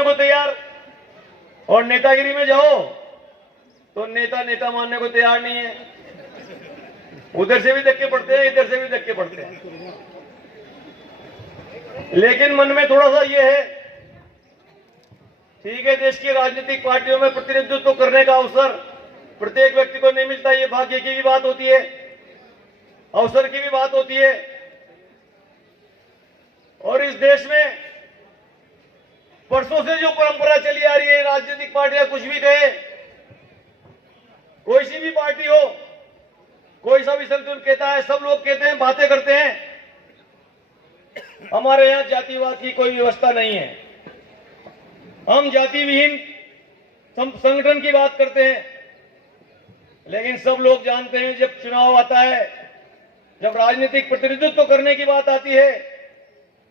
मानने को तैयार, और नेतागिरी में जाओ तो नेता नेता मानने को तैयार नहीं है। उधर से भी धक्के पड़ते हैं, इधर से भी धक्के पड़ते हैं। लेकिन मन में थोड़ा सा ये है, ठीक है, देश की राजनीतिक पार्टियों में प्रतिनिधित्व करने का अवसर प्रत्येक व्यक्ति को नहीं मिलता। ये भाग्य की भी बात होती है, अवसर की भी बात होती है। और इस देश में वर्षों से जो परंपरा चली आ रही है, राजनीतिक पार्टियां कुछ भी कहे, कोई सी भी पार्टी हो, कोई सा भी संगठन कहता है, सब लोग कहते हैं, बातें करते हैं, हमारे यहां जातिवाद की कोई व्यवस्था नहीं है, हम जाति विहीन संगठन की बात करते हैं। लेकिन सब लोग जानते हैं, जब चुनाव आता है, जब राजनीतिक प्रतिनिधित्व करने की बात आती है,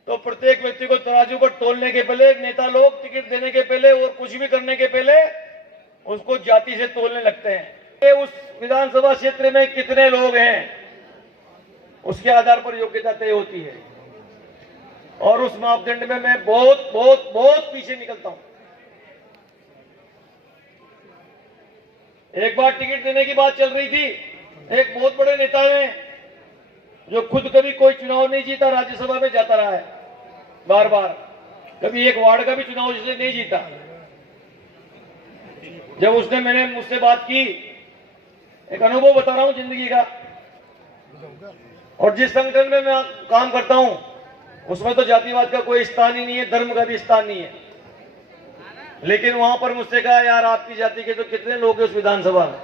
तो प्रत्येक व्यक्ति को तराजू पर तोलने के पहले, नेता लोग टिकट देने के पहले और कुछ भी करने के पहले उसको जाति से तोलने लगते हैं। उस विधानसभा क्षेत्र में कितने लोग हैं, उसके आधार पर योग्यता तय होती है। और उस मापदंड में मैं बहुत बहुत बहुत पीछे निकलता हूं। एक बार टिकट देने की बात चल रही थी, एक बहुत बड़े नेता ने, जो खुद कभी कोई चुनाव नहीं जीता, राज्यसभा में जाता रहा है बार बार, कभी एक वार्ड का भी चुनाव जिसने नहीं जीता। जब उसने मैंने मुझसे बात की, एक अनुभव बता रहा हूं जिंदगी का, और जिस संगठन में मैं काम करता हूं उसमें तो जातिवाद का कोई स्थान ही नहीं है, धर्म का भी स्थान नहीं है। लेकिन वहां पर मुझसे कहा, यार आपकी जाति के तो कितने लोग हैं उस विधानसभा में।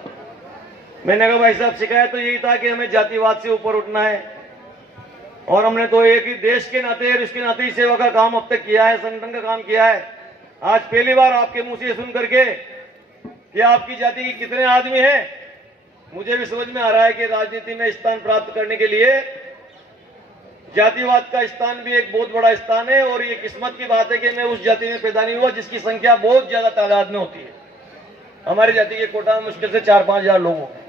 मैंने कहा, भाई साहब, शिकायत तो यही था कि हमें जातिवाद से ऊपर उठना है, और हमने तो एक ही देश के नाते और इसके नाते ही सेवा का काम अब तक किया है, संगठन का काम किया है। आज पहली बार आपके मुंह से सुन करके कि आपकी जाति के कितने आदमी हैं, मुझे भी समझ में आ रहा है कि राजनीति में स्थान प्राप्त करने के लिए जातिवाद का स्थान भी एक बहुत बड़ा स्थान है। और ये किस्मत की बात है कि मैं उस जाति में पैदा नहीं हुआ जिसकी संख्या बहुत ज्यादा तादाद में होती है। हमारी जाति के कोटा में मुश्किल से 4-5 हजार लोग होंगे।